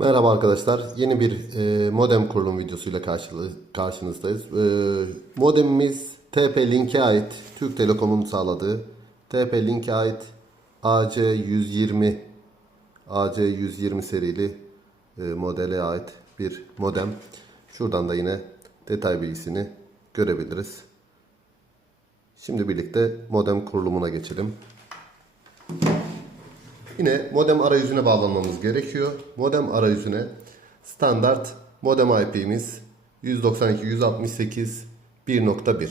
Merhaba arkadaşlar. Yeni bir e, modem kurulum videosuyla karşınızdayız. E, modemimiz TP-Link'e ait, Türk Telekom'un sağladığı TP-Link'e ait AC120 AC120 serili e, modele ait bir modem. Şuradan da yine detay bilgisini görebiliriz. Şimdi birlikte modem kurulumuna geçelim. Yine modem arayüzüne bağlanmamız gerekiyor. Modem arayüzüne standart modem IP'miz 192.168.1.1.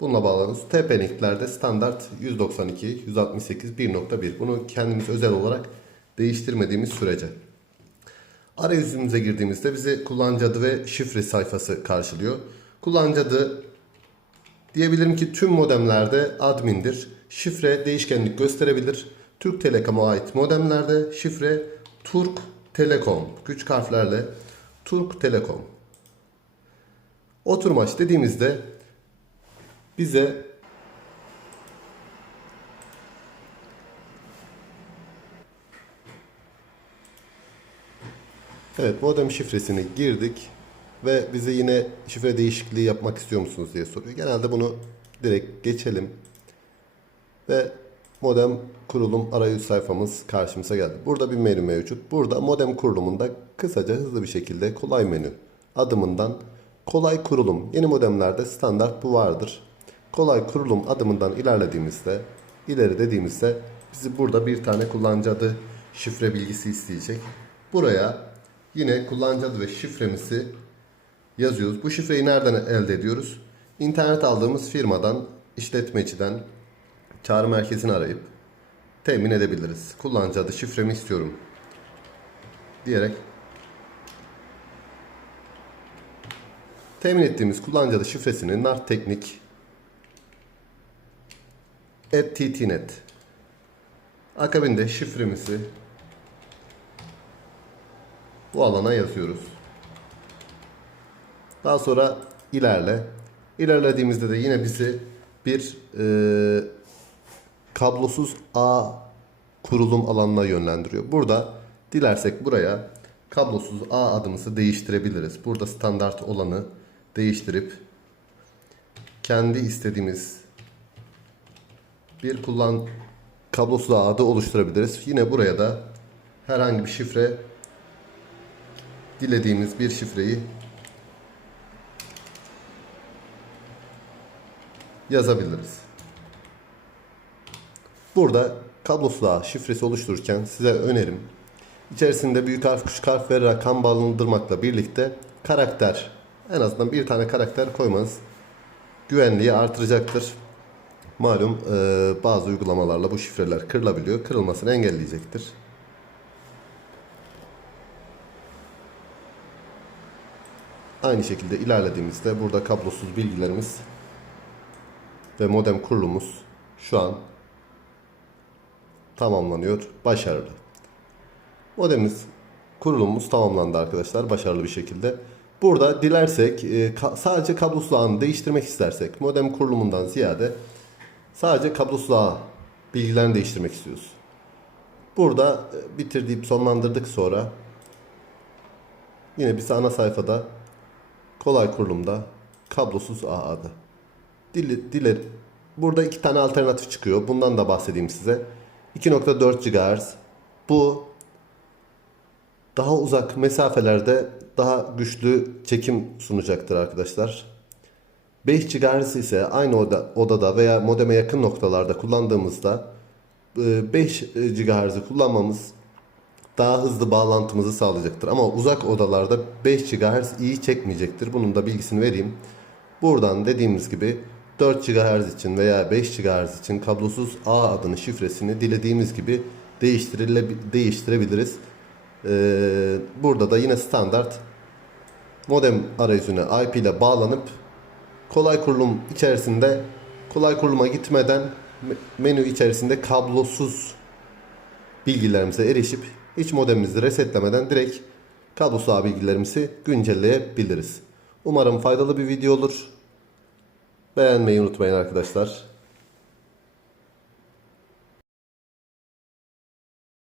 Bununla bağlanıyoruz. TP-Link'lerde standart 192.168.1.1. Bunu kendimiz özel olarak değiştirmediğimiz sürece. Arayüzümüze girdiğimizde bizi kullanıcı adı ve şifre sayfası karşılıyor. Kullanıcı adı Diyebilirim ki tüm modemlerde admindir. Şifre değişkenlik gösterebilir. Türk Telekom'a ait modemlerde şifre Turk Telekom. Küçük harflerle Turk Telekom. Oturmaç dediğimizde bize Evet modem şifresini girdik ve bize yine şifre değişikliği yapmak istiyor musunuz diye soruyor. Genelde bunu direkt geçelim ve modem kurulum arayüz sayfamız karşımıza geldi. Burada bir menü mevcut. Burada modem kurulumunda kısaca hızlı bir şekilde kolay menü adımından kolay kurulum. Yeni modemlerde standart bu vardır. Kolay kurulum adımından ilerlediğimizde ileri dediğimizde bizi burada bir tane kullanıcı adı şifre bilgisi isteyecek. Buraya yine kullanıcı adı ve şifremizi yazıyoruz. Bu şifreyi nereden elde ediyoruz? İnternet aldığımız firmadan, işletmeciden çağrı merkezini arayıp temin edebiliriz. Kullanıcı adı şifremi istiyorum diyerek temin ettiğimiz kullanıcı adı şifresini nar teknik ttnet akabinde şifremizi bu alana yazıyoruz. Daha sonra ilerle. İlerlediğimizde de yine bizi bir e, kablosuz ağ kurulum alanına yönlendiriyor. Burada dilersek buraya kablosuz ağ adımızı değiştirebiliriz. Burada standart olanı değiştirip kendi istediğimiz bir kullan kablosuz ağ adı oluşturabiliriz. Yine buraya da herhangi bir şifre dilediğimiz bir şifreyi yazabiliriz. Burada kablosuz ağ şifresi oluştururken size önerim içerisinde büyük harf, küçük harf ve rakam bağlandırmakla birlikte karakter en azından bir tane karakter koymanız güvenliği artıracaktır. Malum e, bazı uygulamalarla bu şifreler kırılabiliyor. Kırılmasını engelleyecektir. Aynı şekilde ilerlediğimizde burada kablosuz bilgilerimiz ve modem kurulumuz şu an tamamlanıyor. Başarılı. Modemimiz kurulumumuz tamamlandı arkadaşlar başarılı bir şekilde. Burada dilersek e, sadece kablosuz ağını değiştirmek istersek modem kurulumundan ziyade sadece kablosuz ağ bilgilerini değiştirmek istiyoruz. Burada e, bitir sonlandırdık sonra yine bize ana sayfada kolay kurulumda kablosuz ağ adı. Dili, diler. Burada iki tane alternatif çıkıyor. Bundan da bahsedeyim size. 2.4 GHz. Bu daha uzak mesafelerde daha güçlü çekim sunacaktır arkadaşlar. 5 GHz ise aynı oda, odada veya modeme yakın noktalarda kullandığımızda e, 5 GHz'i kullanmamız daha hızlı bağlantımızı sağlayacaktır. Ama uzak odalarda 5 GHz iyi çekmeyecektir. Bunun da bilgisini vereyim. Buradan dediğimiz gibi 4 GHz için veya 5 GHz için kablosuz ağ adını şifresini dilediğimiz gibi değiştirebiliriz. Ee, burada da yine standart modem arayüzüne IP ile bağlanıp kolay kurulum içerisinde kolay kuruluma gitmeden me- menü içerisinde kablosuz bilgilerimize erişip hiç modemimizi resetlemeden direkt kablosuz ağ bilgilerimizi güncelleyebiliriz. Umarım faydalı bir video olur. Beğenmeyi unutmayın arkadaşlar.